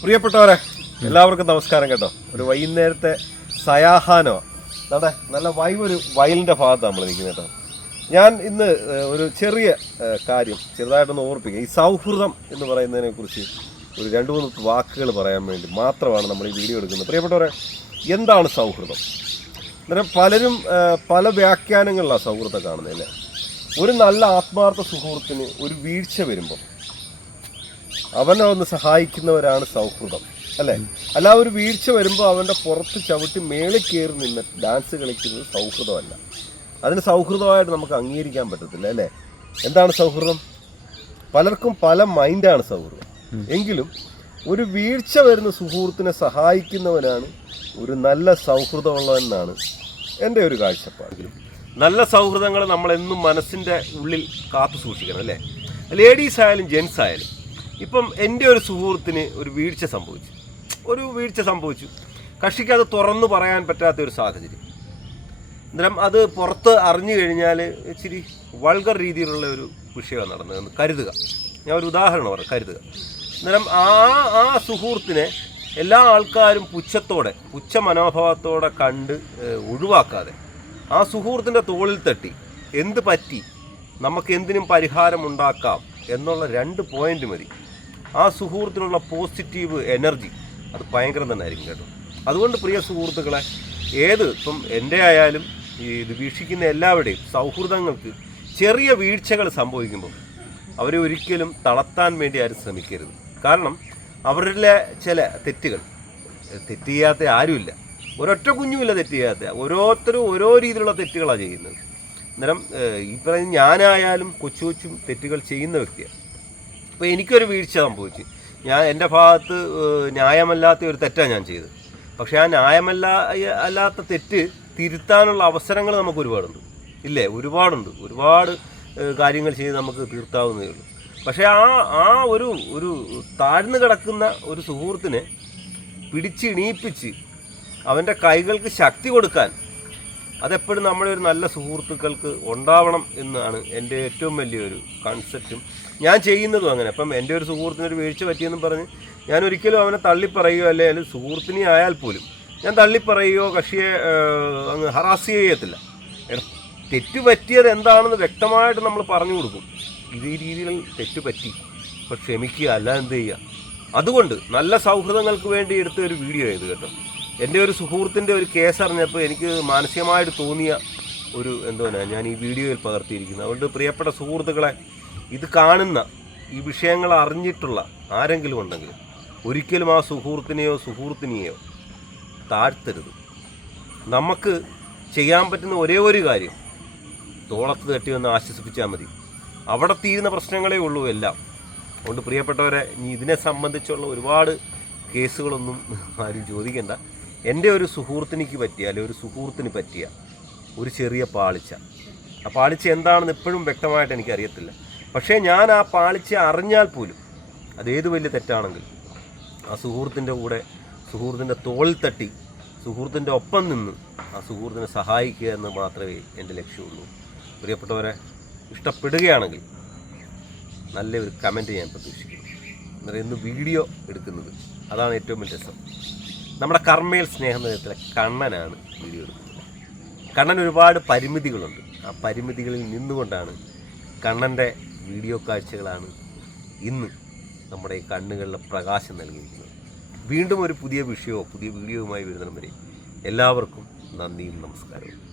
പ്രിയപ്പെട്ടവരെ എല്ലാവർക്കും നമസ്കാരം കേട്ടോ. ഒരു വൈകുന്നേരത്തെ സയാഹാനോ. നമ്മുടെ നല്ല വൈവ് ഒരു വയലിന്റെ ഭാഗത്ത് നമ്മൾ നിൽക്കുന്നത് കേട്ടോ. ഞാൻ ഇന്ന് ഒരു ചെറിയ കാര്യം ചെറുതായിട്ടൊന്ന് ഓർപ്പിക്കുക ഈ സൗഹൃദം എന്ന് പറയുന്നതിനെ കുറിച്ച് ഒരു രണ്ട് മൂന്ന് വാക്കുകൾ പറയാൻ വേണ്ടി മാത്രമാണ് നമ്മൾ ഈ വീഡിയോ എടുക്കുന്നത്. പ്രിയപ്പെട്ടവരെ എന്താണ് സൗഹൃദം? അന്നേരം പലരും പല വ്യാഖ്യാനങ്ങളിലാണ് സൗഹൃദം കാണുന്നത് അല്ലേ? ഒരു നല്ല ആത്മാർത്ഥ സുഹൃത്തിന് ഒരു വീഴ്ച വരുമ്പോൾ അവനെ ഒന്ന് സഹായിക്കുന്നവരാണ് സൗഹൃദം അല്ലെ? അല്ല ഒരു വീഴ്ച വരുമ്പോൾ അവന്റെ പുറത്ത് ചവിട്ടി മേളിൽ കയറി നിന്ന് ഡാൻസ് കളിക്കുന്നത് സൗഹൃദമല്ല. അതിന് സൗഹൃദമായിട്ട് നമുക്ക് അംഗീകരിക്കാൻ പറ്റത്തില്ല അല്ലേ? എന്താണ് സൗഹൃദം? പലർക്കും പല മൈൻഡാണ് സൗഹൃദം. എങ്കിലും ഒരു വീഴ്ച വരുന്ന സുഹൃത്തിനെ സഹായിക്കുന്നവനാണ് ഒരു നല്ല സൗഹൃദമുള്ളവനാണ് എന്റെ ഒരു കാഴ്ചപ്പാട്. നല്ല സൗഹൃദങ്ങൾ നമ്മളെന്നും മനസ്സിന്റെ ഉള്ളിൽ കാത്തു സൂക്ഷിക്കണം അല്ലേ? ലേഡീസ് ആയാലും ജെൻസ് ആയാലും ഇപ്പം എന്റെ ഒരു സുഹൃത്തിന് ഒരു വീഴ്ച സംഭവിച്ചു. ഒരു വീഴ്ച സംഭവിച്ചു. കക്ഷിക്ക് അത് തുറന്നു പറയാൻ പറ്റാത്ത ഒരു സാഹചര്യം. അന്നേരം അത് പുറത്ത് അറിഞ്ഞു കഴിഞ്ഞാൽ ഇച്ചിരി വൾഗർ രീതിയിലുള്ള ഒരു വിഷയമാണ് നടന്നതെന്ന് കരുതുക. ഞാൻ ഒരു ഉദാഹരണം പറയാം കരുതുക. അന്നേരം ആ ആ സുഹൃത്തിനെ എല്ലാ ആൾക്കാരും പുച്ഛത്തോടെ പുച്ഛ മനോഭാവത്തോടെ കണ്ട് ഒഴിവാക്കാതെ ആ സുഹൃത്തിന്റെ തോളിൽ തട്ടി എന്ത് പറ്റി? നമുക്ക് എന്തിനും പരിഹാരം ഉണ്ടാക്കാം എന്നുള്ള രണ്ട് പോയിന്റ് മതി. ആ സുഹൃത്തിനുള്ള പോസിറ്റീവ് എനർജി അത് ഭയങ്കരം തന്നെ ആയിരിക്കും കേട്ടോ. അതുകൊണ്ട് പ്രിയ സുഹൃത്തുക്കളെ ഏത് ഇപ്പം എന്റെ ആയാലും ഇത് വീക്ഷിക്കുന്ന എല്ലാവരുടെയും സൗഹൃദങ്ങൾക്ക് ചെറിയ വീഴ്ചകൾ സംഭവിക്കുമ്പോൾ അവരെ ഒരിക്കലും തളർത്താൻ വേണ്ടി ആരും ശ്രമിക്കരുത്. കാരണം അവരിലെ ചില തെറ്റുകൾ തെറ്റ് ചെയ്യാത്ത ആരുമില്ല. ഒരൊറ്റ കുഞ്ഞുമില്ല തെറ്റ് ചെയ്യാത്ത ഓരോരുത്തരും ഓരോ രീതിയിലുള്ള തെറ്റുകളാണ് ചെയ്യുന്നത്. അന്നേരം ഈ പറയുന്ന ഞാനായാലും കൊച്ചു കൊച്ചും തെറ്റുകൾ ചെയ്യുന്ന വ്യക്തിയാണ്. അപ്പോൾ എനിക്കൊരു വീഴ്ച സംഭവിച്ചു. ഞാൻ എന്റെ ഭാഗത്ത് ന്യായമല്ലാത്ത ഒരു തെറ്റാണ് ഞാൻ ചെയ്തത്. പക്ഷേ ആ ന്യായമല്ല അല്ലാത്ത തെറ്റ് തിരുത്താനുള്ള അവസരങ്ങൾ നമുക്ക് ഒരുപാടുണ്ട്. ഇല്ലേ? ഒരുപാടുണ്ട്. ഒരുപാട് കാര്യങ്ങൾ ചെയ്ത് നമുക്ക് തീർത്താവുന്നതേ ഉള്ളൂ. പക്ഷേ ആ ആ ഒരു ഒരു താഴ്ന്നു കിടക്കുന്ന ഒരു സുഹൃത്തിനെ പിടിച്ച് ഇണീപ്പിച്ച് അവന്റെ കൈകൾക്ക് ശക്തി കൊടുക്കാൻ അതെപ്പോഴും നമ്മുടെ ഒരു നല്ല സുഹൃത്തുക്കൾക്ക് ഉണ്ടാവണം എന്നാണ് എന്റെ ഏറ്റവും വലിയൊരു കൺസെപ്റ്റും ഞാൻ ചെയ്യുന്നതും അങ്ങനെ. അപ്പം എന്റെ ഒരു സുഹൃത്തിനൊരു വീഴ്ച പറ്റിയെന്നും പറഞ്ഞ് ഞാൻ ഒരിക്കലും അവനെ തള്ളിപ്പറയുകയോ അല്ലെ അല്ലെങ്കിൽ സുഹൃത്തിനെ ആയാൽ പോലും ഞാൻ തള്ളിപ്പറയുകയോ കക്ഷിയെ അങ്ങ് ഹറാസ് ചെയ്യത്തില്ല. തെറ്റ് പറ്റിയത് എന്താണെന്ന് വ്യക്തമായിട്ട് നമ്മൾ പറഞ്ഞു കൊടുക്കും. ഇത് രീതിയിൽ തെറ്റ് പറ്റി. അപ്പോൾ ക്ഷമിക്കുക അല്ല എന്ത് ചെയ്യുക അതുകൊണ്ട് നല്ല സൗഹൃദങ്ങൾക്ക് വേണ്ടി എടുത്ത ഒരു വീഡിയോ ഇത് കേട്ടോ. എന്റെ ഒരു സുഹൃത്തിന്റെ ഒരു കേസ് അറിഞ്ഞപ്പോൾ എനിക്ക് മാനസികമായിട്ട് തോന്നിയ ഒരു എന്തോനാണ് ഞാൻ ഈ വീഡിയോയിൽ പകർത്തിയിരിക്കുന്നത് അതുകൊണ്ട് പ്രിയപ്പെട്ട സുഹൃത്തുക്കളെ ഇത് കാണുന്ന ഈ വിഷയങ്ങൾ അറിഞ്ഞിട്ടുള്ള ആരെങ്കിലും ഉണ്ടെങ്കിൽ ഒരിക്കലും ആ സുഹൃത്തിനെയോ സുഹൃത്തിനെയോ താഴ്ത്തരുത്. നമുക്ക് ചെയ്യാൻ പറ്റുന്ന ഒരേ ഒരു കാര്യം തോളത്ത് തട്ടി ഒന്ന് ആശ്വസിപ്പിച്ചാൽ മതി. അവിടെ തീരുന്ന പ്രശ്നങ്ങളേ ഉള്ളൂ എല്ലാം. അതുകൊണ്ട് പ്രിയപ്പെട്ടവരെ ഇനി ഇതിനെ സംബന്ധിച്ചുള്ള ഒരുപാട് കേസുകളൊന്നും ആരും ചോദിക്കേണ്ട. എന്റെ ഒരു സുഹൃത്തിനിക്ക് പറ്റിയ അല്ലെങ്കിൽ ഒരു സുഹൃത്തിന് പറ്റിയ ഒരു ചെറിയ പാളിച്ച. ആ പാളിച്ച എന്താണെന്ന് ഇപ്പോഴും വ്യക്തമായിട്ട് എനിക്കറിയത്തില്ല. പക്ഷേ ഞാൻ ആ പാളിച്ച അറിഞ്ഞാൽ പോലും അതേത് വലിയ തെറ്റാണെങ്കിൽ ആ സുഹൃത്തിന്റെ കൂടെ സുഹൃത്തിന്റെ തോളിൽ തട്ടി സുഹൃത്തിന്റെ ഒപ്പം നിന്ന് ആ സുഹൃത്തിനെ സഹായിക്കുക എന്ന് മാത്രമേ എന്റെ ലക്ഷ്യമുള്ളൂ. പ്രിയപ്പെട്ടവരെ ഇഷ്ടപ്പെടുകയാണെങ്കിൽ നല്ലൊരു കമന്റ് ഞാൻ പ്രതീക്ഷിക്കുന്നു. എന്നാൽ ഇന്ന് വീഡിയോ എടുക്കുന്നത് അതാണ് ഏറ്റവും വലിയ രസം. നമ്മുടെ കർമ്മയിൽ സ്നേഹം നിരത്തിലെ കണ്ണനാണ് വീഡിയോ എടുക്കുന്നത്. കണ്ണൻ ഒരുപാട് പരിമിതികളുണ്ട്. ആ പരിമിതികളിൽ നിന്നുകൊണ്ടാണ് കണ്ണന്റെ വീഡിയോ കാഴ്ചകളാണ് ഇന്ന് നമ്മുടെ കണ്ണുകളിലെ പ്രകാശം നൽകിയിരിക്കുന്നത്. വീണ്ടും ഒരു പുതിയ വിഷയമോ പുതിയ വീഡിയോയുമായി വരുന്നവരെ വരെ എല്ലാവർക്കും നന്ദിയും നമസ്കാരവും.